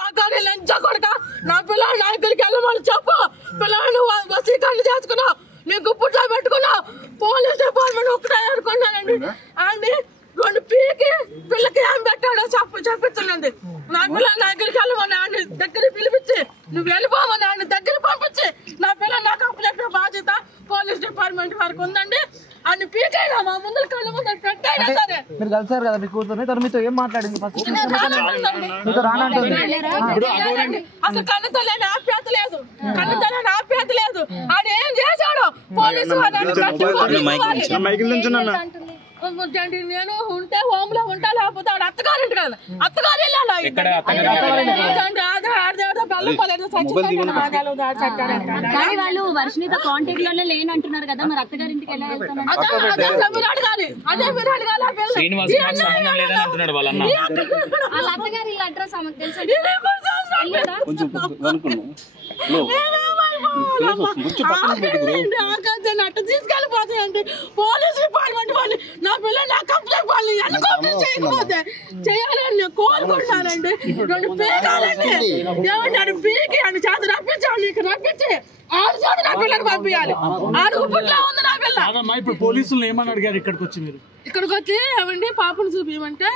నా పిల్లలు నా దగ్గరికి వెళ్ళమని చెప్పు. పిల్లలు వసీకరణ చేసుకున్నావు, నీకు పుట్ట పెట్టుకున్నావు. పోలీస్ డిపార్ట్మెంట్ ఒకటే అనుకున్నానండి. అండి 2 పీకి పిల్లకి ఏం పెట్టాడో చెప్పించండి. నా పిల్లలు నా దగ్గరికి వెళ్ళమని ఆయన దగ్గరికి పిలిపించి, నువ్వు వెళ్ళిపోమని ఆయన దగ్గరికి పంపించి, నా పిల్లలు నాకు అప్పచెప్పే బాధ్యత పోలీస్ డిపార్ట్మెంట్ వరకు ఉందండి. అని పీకైనా మా ముందు కళ్ళ ముందు పెట్టైనా సరే. మీరు కలిసారు కదా మీ కూతుర్ని, తను మీతో ఏం మాట్లాడింది? అసలు కన్నుతో లేని ఆప్యాయత లేదు, కన్నుతో లేని ఆప్యాయత లేదు. ఆడు ఏం చేశాడు పోలీసు నేను ఉంటే హోమ్ లో ఉంటా, లేకపోతే ఆడు అత్తగారింటి కదా, అత్తగారు వెళ్ళాలి. వాళ్ళు వర్షినిత కాంటాక్ట్ లోనే లేనంటున్నారు కదా, మరి అత్తగారింటికి ఎలా వెళ్తాను? అదే మీరు అడగాలి. వాళ్ళ అత్తగారి అడ్రస్ ఆమెకు తెలుసు. అట్ట తీసుకెళ్ళిపోతాయండి పోలీస్ డిపార్ట్మెంట్ వాళ్ళు. నా పిల్లలు నా కంప్లైంట్ వాళ్ళు ఎన్నుకోవడం చేయకపోతే చేయాలని నేను కోరుకుంటానండి. 2 పీకాలండి. ఏమంటాడు పీకి అని చేత రప్పించాలి, నీకు రప్పించి ఆడు చేత నా పిల్లలు పంపించాలి. ఆడు పుట్లా ఉంది నా పిల్ల. ఇప్పుడు పోలీసులు ఏమని అడిగారు ఇక్కడికి వచ్చి? మీరు ఇక్కడికి వచ్చి ఏమండి పాపను చూపించమంటే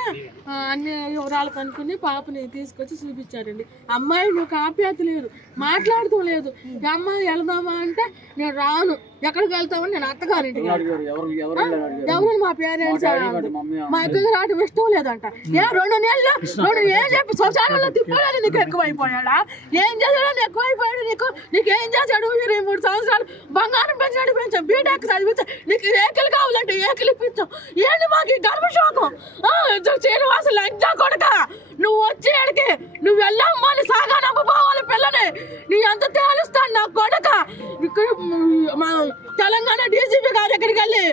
అన్ని వివరాలు కనుక్కుని పాపని తీసుకొచ్చి చూపించారండి. అమ్మాయి నువ్వు ఆప్యాయత లేదు, మాట్లాడుతూ లేదు. అమ్మాయి వెళదామా అంటే నేను రాను. ఎక్కడికి వెళ్తామని నేను అత్తగారింటికి. ఎవరు మా పేరెంట్స్ మా ఇద్దరు రావడం ఇష్టం లేదంట. 2 నెలలు ఏం చెప్పి శౌచాలయంలో తిప్పలేదు. నీకు ఎక్కువైపోయాడా? ఏం చేశాడు? ఎక్కువైపోయాడు. నీకేం చేశాడు? 23 సంవత్సరాలు బంగారం పెంచాడు, బీటెక్ చదివించా. నీకు ఏకలు కావాలంటే ఏకలు ఇప్పించాం. ఏంటి మాకు గర్భశోకం? శ్రీనివాస లంచా కొడక, నువ్వు వచ్చేడికి నువ్వు వెళ్ళమ్మని సాగా నమ్మపోవాలి పిల్లని. నీ అంత తేలుస్తాను నా కొడక. ఇక్కడ మా తెలంగాణ డీజీపీ గారి దగ్గరికి వెళ్ళి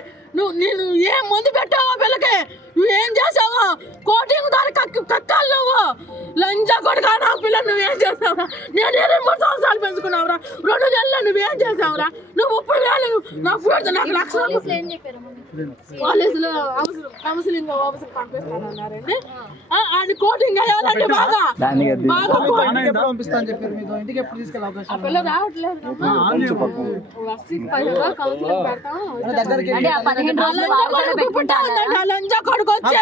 నేను ఏం ముందు పెట్టావా పిల్లకి? నువ్వేం చేసావా? కోటింగ్ దారి కక్కాలి నువ్వు. లంచా కొడుక నా పిల్లలు నువ్వేం చేసావురా? నేను 23 సంవత్సరాలు పెంచుకున్నావురా. 2 నెలలు నువ్వేం చేసావురా? నువ్వు 30,000 నా ఫ్యూచర్ నాకు లక్షలు. కాలేజీలో కౌన్సిలింగ్ ఆఫీసర్ పంపిస్తానన్నారండి. అది కోటింగ్ అయ్యాలండి. బాగా పిల్ల రావట్లేదు. లంచా కొడుకు వచ్చే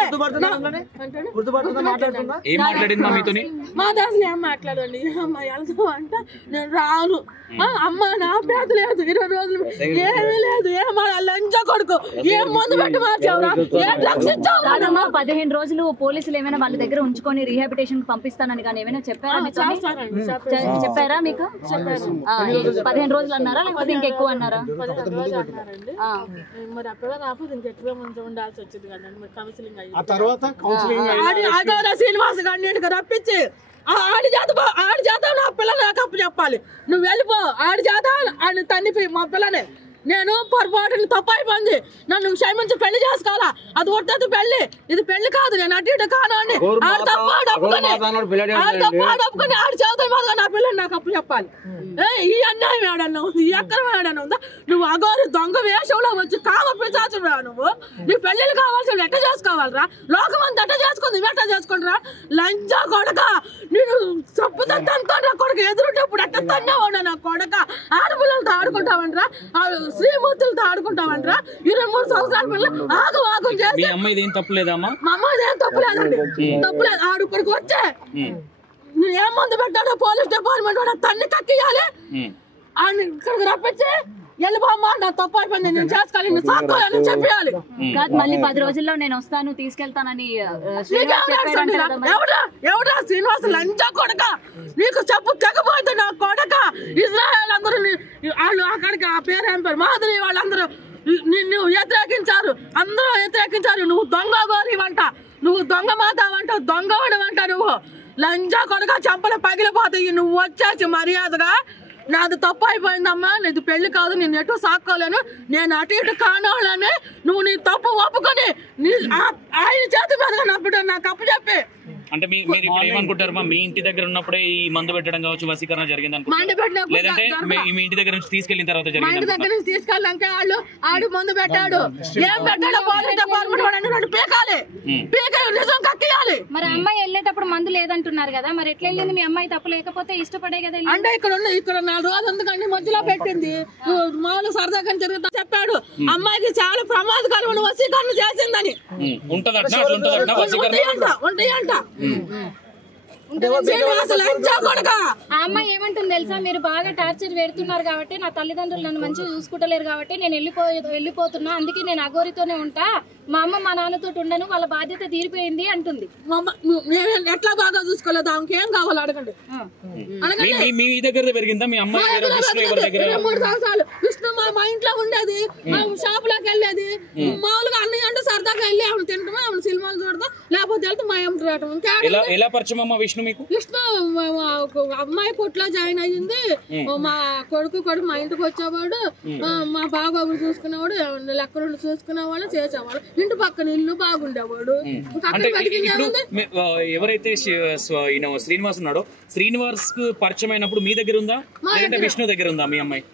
మా దాసులు ఏం మాట్లాడండి. అమ్మాయి వెళ్తాం అంటే నేను రాను. అమ్మ నా పేద లేదు, 20 రోజులు ఏమీ లేదు. ఏమో లంచా కొడుకు ఏం మందు పెట్టి మార్చావురా? ఏం డ్రగ్స్ ఇచ్చావురా? 15 రోజులు పోలీసులు ఏమైనా వాళ్ళ దగ్గర ఉంచుకొని రీహాబిలిటేషన్ పంపిస్తానని కానీ ఏమైనా చెప్పారా? చెప్పారా మీకు? 15 రోజులు అన్నారా లేకపోతే ఇంకెక్కువ అన్నారా? 15 రోజులు అన్నారండి. మరి అక్కడ రాకపోతే ఇంకెక్కువ మంది ఉండాల్సి వచ్చింది కదండి. మరి కౌన్సిలింగ్ అయ్యి శ్రీనివాస్ గారిని రప్పించి ఆడి చేత నా పిల్లలు నాకు అప్పు చెప్పాలి. నువ్వు వెళ్ళిపో. ఆడి చేత ఆయన తన్నిపి మా పిల్లని. నేను పొరపాటుని తప్పు అయిపోయింది, నన్ను క్షమించి పెళ్లి చేసుకోవాలా. అది ఒట్టదు పెళ్లి, ఇది పెళ్లి కాదు. నేను అటు ఇటు కాను అండి. ఆడు తప్పు ఆడప్పుకొని ఆడు చదువుతాయి నా పిల్లలు నాకు అప్పు చెప్పాలి. ఈ అన్యాయం ఏడన్నా ఉంది, ఈ అక్రమం ఏడన్నా ఉందా? నువ్వు అగోరు దొంగ వేషంలో వచ్చి కామపించాల్సిరా. నువ్వు నీ పెళ్లిళ్ళు కావాల్సి ఎట్ట చేసుకోవాలరా? లోకం అంతా ఎట్ట చేసుకుంది, ఎట్ట చేసుకుంటారా? లంచా కొడక, నేను చెప్పుతంతా నా కొడుకు ఎదురుంటప్పుడు ఎట్ట తన్నావాడు నా కొడక. ఆడపిల్లలతో ఆడుకుంటావంటరా, శ్రీమూర్తులతో ఆడుకుంటావంటరా? 23 సంవత్సరాల పిల్లలు ఆగం చేసి మా అమ్మాయిది ఏం తప్పులేదండి. తప్పులేదు. ఆడు ఇక్కడికి వచ్చే ఏం మందు పెట్టాడో పోలీస్ డిపార్ట్మెంట్ కూడా తన్ని కక్కియాలి. ఆయన ఇక్కడికి రప్పించి వెళ్ళిపోమ్మా నా తప్పు అయిపోయింది, నేను చేసుకోవాలి, సాక్కోవాలని చెప్పాలి. మళ్ళీ 10 రోజుల్లో నేను వస్తాను తీసుకెళ్తానని ఎవడా శ్రీనివాస లంచా కొడక, నీకు చెప్పు తెగపోయింది నా కొడక. ఇజ్రాయెల్ అందరూ వాళ్ళు అక్కడికి ఆ పేరు ఏం పేరు మాదిరి వాళ్ళందరూ నిన్ను వ్యతిరేకించారు. అందరూ వ్యతిరేకించారు. నువ్వు దొంగ గోరివంట, నువ్వు దొంగ మాతావంట, దొంగవాడవంట. నువ్వు లంచా కొడక, చెంపలు పగిలిపోతాయి. నువ్వు వచ్చేసి మర్యాదగా నాది తప్పు అయిపోయిందమ్మా, నీది పెళ్లి కాదు, నేను ఎటు సాక్కోలేను, నేను అటు ఇటు కానోళ్ళని నువ్వు నీ తప్పు ఒప్పుకొని ఆయన చేతి మీదుగా నా బిడ్డ నాకు అప్పు చెప్పి అంటే మీరు ఇప్పుడు ఏమనుకుంటారు మీ ఇంటి దగ్గర ఉన్నప్పుడే ఈ మందు పెట్టడం కావచ్చు వసీకరణ జరిగింది అనుకుంటారు, లేదంటే మీ ఇంటి దగ్గర నుంచి తీసుకెళ్లిన తర్వాత జరిగింది? దగ్గర నుంచి తీసుకెళ్ళాక ఆడు మందు పెట్టాడు, ఏం పెట్టాడో పోలీస్ డిపార్ట్మెంట్ వాడు పీకాలి, నిజం కక్కియాలి. మరి అమ్మాయి వెళ్ళేటప్పుడు మందు లేదంటున్నారు కదా, మరి ఎట్లా వెళ్ళింది? మీ అమ్మాయి తప్పు లేకపోతే ఇష్టపడే కదా. అంటే ఇక్కడ 4 రోజులు ఎందుకండి మధ్యలో పెట్టింది, మామూలు సరదాగా తిరుగుతా చెప్పాడు. అమ్మాయికి చాలా ప్రమాదకరమైన వసీకరణ చేసిందని ఉంటాయంట. ఆ అమ్మాయి ఏమంటుంది తెలుసా, మీరు బాగా టార్చర్ పెడుతున్నారు కాబట్టి, నా తల్లిదండ్రులు నన్ను మంచిగా చూసుకుంటలేరు కాబట్టి నేను వెళ్ళిపోతున్నా, అందుకే నేను అఘోరితోనే ఉంటా, మా అమ్మ మా నాన్నతో ఉండను, వాళ్ళ బాధ్యత తీరిపోయింది అంటుంది. ఎట్లా బాగా చూసుకోలేదు, ఆమెకి ఏం కావాలి అడగండి. మీ దగ్గర పెరిగిందా మీ అమ్మాయి? 3 సంవత్సరాలు విష్ణు మా ఇంట్లో ఉండేది, షాప్ లోకి వెళ్ళేది, మామూలుగా అన్నయ్య అంటే సరదాగా వెళ్ళి ఆమె తింటామా, ఆమె సినిమాలు చూడదాం, లేకపోతే వెళ్తే మా అమ్మ రావటం. ఎలా పరిచయం అమ్మా విష్ణు మీకు? విష్ణు అమ్మాయి పుట్లో జాయిన్ అయ్యింది, మా కొడుకు మా ఇంటికి వచ్చేవాడు, మా బాబాబు చూసుకునేవాడు, లెక్కలు చూసుకునేవాళ్ళు, చేసేవాడు, ఇంటి పక్కన ఇల్లు బాగుండేవాడు. ఎవరైతే శ్రీనివాస్ ఉన్నాడో శ్రీనివాస్ కు పరిచయం అయినప్పుడు మీ దగ్గర ఉందా, లేదంటే విష్ణు దగ్గర ఉందా మీ అమ్మాయి?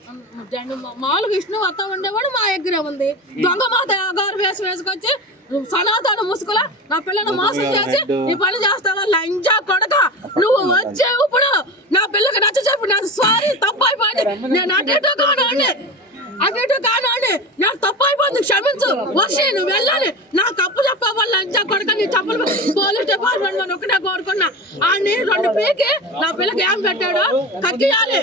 మామూలు విష్ణు వస్తా ఉండేవాడు, మా దగ్గర ఉంది. దొంగ మాత గారు వేసుకొచ్చి సనాతన ముసుగులా నా పిల్లని మోసం చేసి నీ పని చేస్తావా లంజా కొడక, నువ్వు వచ్చే ఇప్పుడు నా పిల్లకి నచ్చ చెప్పి నాకు సారీ తప్పు అయిపోయింది, నేను అటు కానండి నాకు తప్పు అయిపోయింది, క్షమించు వచ్చి నువ్వు వెళ్ళాలి, నాకు తప్పు చెప్పావా లంజా కొడక, నీ తప్పులు పోలీస్ డిపార్ట్మెంట్ లో ఒకటే కోరుకున్నా. ఆడిని 2 పీకి నా పిల్లకి ఏం పెట్టాడో కక్కియాలి.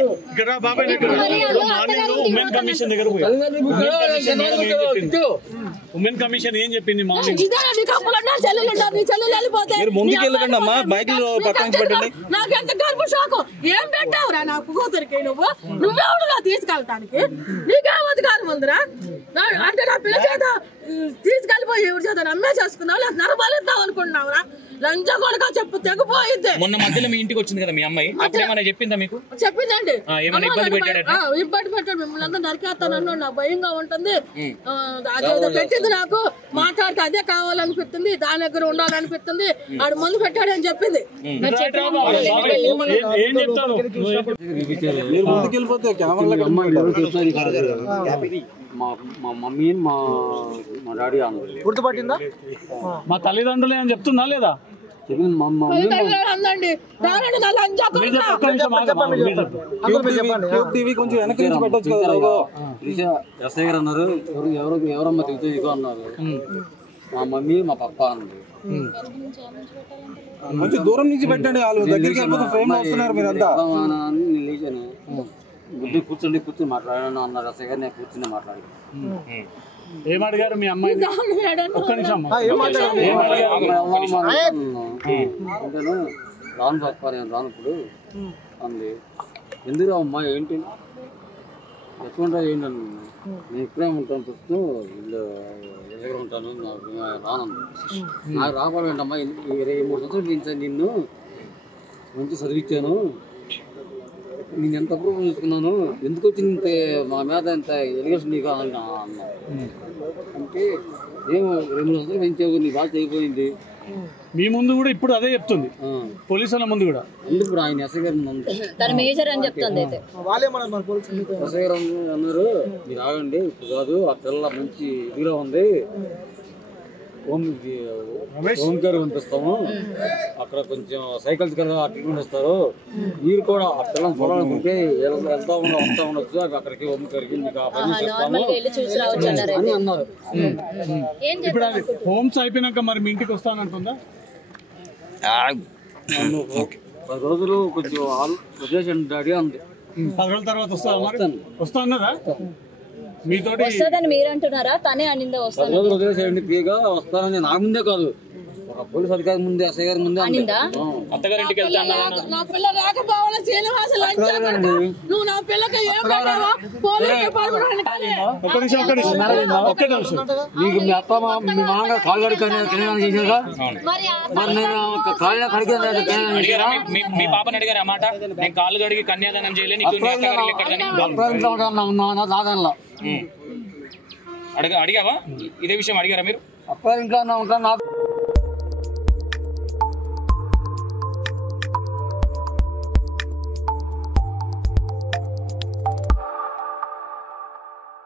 ఉమెన్ కమిషన్ ఏం చెప్పింది? నాకెంత గర్భ షాకు, ఏం పెట్టావురా నా కూతురికి, నువ్వెవడుగా తీసుకెళ్ళటానికి, నీకేం అధికారం ఉందిరా? అంటే నా పిల్ల చేత తీసుకెళ్ళిపోయి ఎవరి చేత నమ్మే చేసుకున్నావు, లేదా నరబలిద్దాం అనుకుంటున్నావురా? లంచా కొడుక చెప్పు తెగిపోయింది. మొన్న మధ్యలో మీ ఇంటికి వచ్చింది కదా మీ అమ్మాయి, అప్పుడేమైనా చెప్పిందా మీకు? చెప్పిందండి, ఇబ్బంది పెట్టాడు, మిమ్మల్ని అందరూ నరికేస్తానన్నా నాకు భయంగా ఉంటుంది, పెట్టింది నాకు మాట్లాడితే అదే కావాలనిపిస్తుంది, దాని దగ్గర ఉండాలనిపిస్తుంది, ఆడు మందు పెట్టాడని చెప్పింది. మా మమ్మీ మా డాడీ అన్నది గుర్తుపట్టిందా? మా తల్లిదండ్రులే అని చెప్తుందా లేదా? కొంచెం వెనక్కి నుంచి పెట్టొచ్చు కదా. ఎస్ఐ గారు అన్నారు, ఎవరమ్మా తెలుసు అన్నారు. మా మమ్మీ మా పప్ప అన్నది. కొంచెం దూరం నుంచి పెట్టండి, వాళ్ళు దగ్గరికి వస్తున్నారు మీరంతా. నేను లేచాను, గుడ్డి కూర్చొని మాట్లాడాను అన్నారు ఎస్ఐ గారు. నేను కూర్చుని మాట్లాడాను. ఏమడిగారు మీ అమ్మాయి? ఒక్క నిమిషం. అంటేను రాను పప్ప, నేను రానప్పుడు అంది. ఎందుకు అమ్మా ఏంటి ఎక్కడ ఏంటి అన్న, నేను ఇక్కడే ఉంటాను, ప్రస్తుతం వీళ్ళు దగ్గర ఉంటాను, నాకు రానంది. నాకు రావాలంటమ్మా, 23 సంవత్సరాలు నిన్ను మంచి చదివించాను, నేను ఎంత అప్రూవ్ చేసుకున్నాను, ఎందుకు వచ్చింది ఇంత మా మీద ఇంత ఎలిగేషన్ నీకు అన్నా. అంటే ఏమో 2 సంవత్సరాలు పెంచావు, నీ బాధ అయిపోయింది. మీ ముందు కూడా ఇప్పుడు అదే చెప్తుంది, పోలీసుల ముందు కూడా. ఎందుకు ఇప్పుడు ఆయన ఎస్ఐ గారు ఎస్ఐ గారు అన్నారు, మీరు ఆగండి, ఇప్పుడు కాదు, ఆ పిల్ల మంచి ఇదిగా ఉంది, హోమ్ కేర్ పంపిస్తాము, అక్కడ కొంచెం సైకిల్స్ కదా ట్రీట్మెంట్ ఇస్తారు, మీరు కూడా ఆ పిల్లలు చూడాలనుకుంటే వెళ్తా వస్తా ఉండొచ్చు, అక్కడికి హోమ్ కేర్కి మీకు ఆ పని చేస్తాము అని అన్నారు. ఇప్పుడు అది హోమ్స్ అయిపోయినాక మరి మీ ఇంటికి వస్తానంటుందా? 10 రోజులు కొంచెం వదిలేసండి డాడీ అంది. 10 రోజుల తర్వాత వస్తా అన్నదా? మీతోటి వస్తుందని మీరు అంటున్నారా? తనే అనిందా? 10 రోజులు వదిలేసేయండి ఫ్రీగా వస్తానని. నాకు ముందే కాదు, ఒక పోలీస్ అధికారి ముందే, ఎస్ఐ గారి ముందే అనిందా? అత్తగారింటికి వెళ్తాను నా పిల్ల రాకపోవాలి శ్రీనివాస, నువ్వు నా పిల్లకి ఏం పెట్టావా? పోలీస్ డిపార్ట్మెంట్ మీకు మీ అత్త మీ మామగారు కాళ్ళు కడిగి చేశారా? మరి నేను కాళ్ళ కడిగి మీ పాపని అడిగారు అన్నమాట, నేను కాళ్ళు కడిగి కన్యాదానం చేయలేని నాదనలా అడిగావా? ఇదే విషయం అడిగారా మీరు? అత్త ఇంట్లో ఉంటాను. నాకు